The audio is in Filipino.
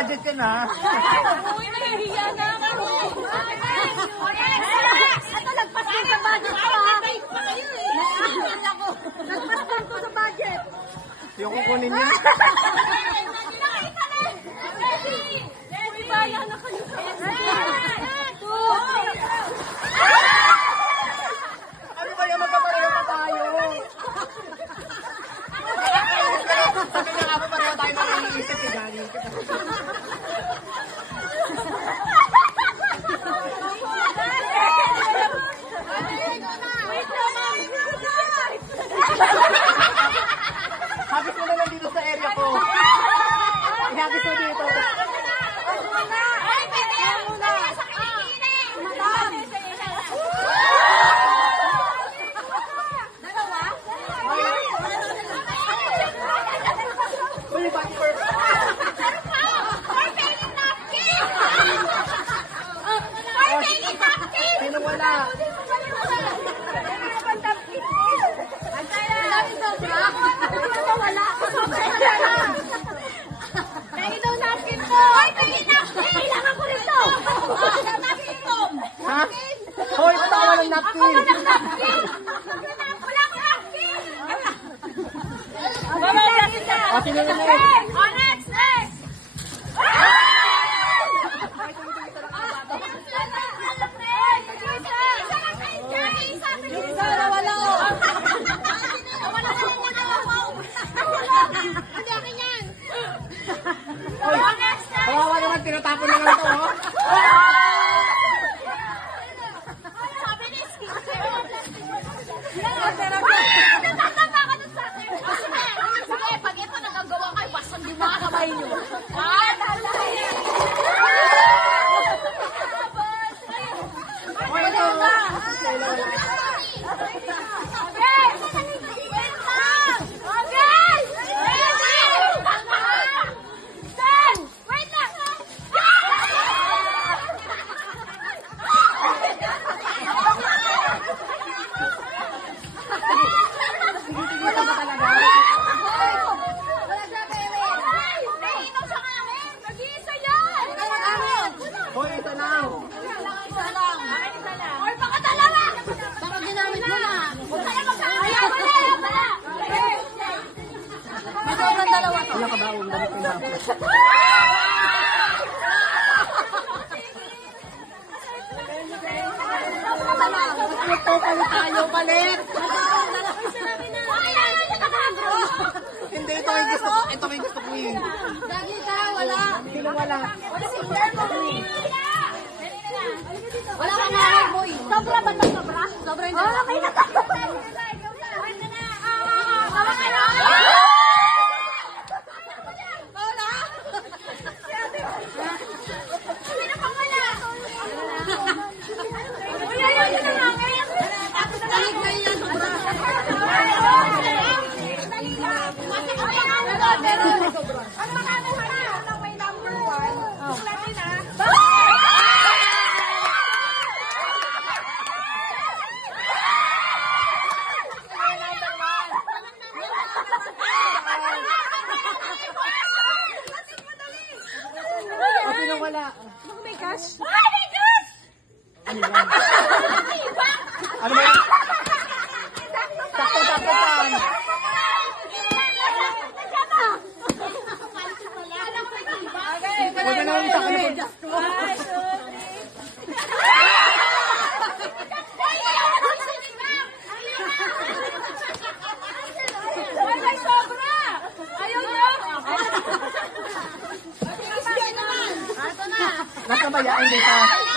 budget ka na. Uy, nahihiya na ako. Ito, nagpas din sa budget ko, ha? Nagpas din ko sa budget. Yung kukunin niya. Uy, bayan na kayo sa Ano ba yung magkapareho pa tayo? Sabi nga ako pareho tayo na naiisip eh, galing ka. Habis mo na lang dito sa area ko. Ihagis mo dito. Sino wala? Pengi daw napkin mo! Ay, pengi napkin! Kailangan ko rin to! Napkin mo! Ha? Hoy, ba't ako walang napkin? Ako walang napkin! Wala ko napkin! Wala napkin na! O, sino na next? O, next! Next! Kawawa naman, tinatapon na lang ito, oh. Pag ito nagagawa kayo, basta hindi mga kamay nyo. Hoy, ito. Hoy, ito lang. Or baka dalawa! Baka ginamit mo na. Huwag ka na magkakaya. Wala! May sobrang dalawa to. Wala ka ba? Huwag damit yung bago. Tayo palit. Hindi, ito yung gusto ko. Ito yung gusto ko yun. Lagi ka, wala. Sino wala? Wala ka na, boy. Sobra ba ito? Sobra? Sobra yung dalawa. Okay na tayo. Tama ka na. Wala. Sino pang wala? Uy, ayun na namin. Talig kayo yan, sobra. Ano ba namin na may number 1? Sulatin na. O, sino wala? Oh my gosh! Oh my gosh! Ano ba? Ano ba? Sakto-sakto pan. Huwag na naman sa akin. Ay, sobra! Ayaw niyo? Nasa bayain dito.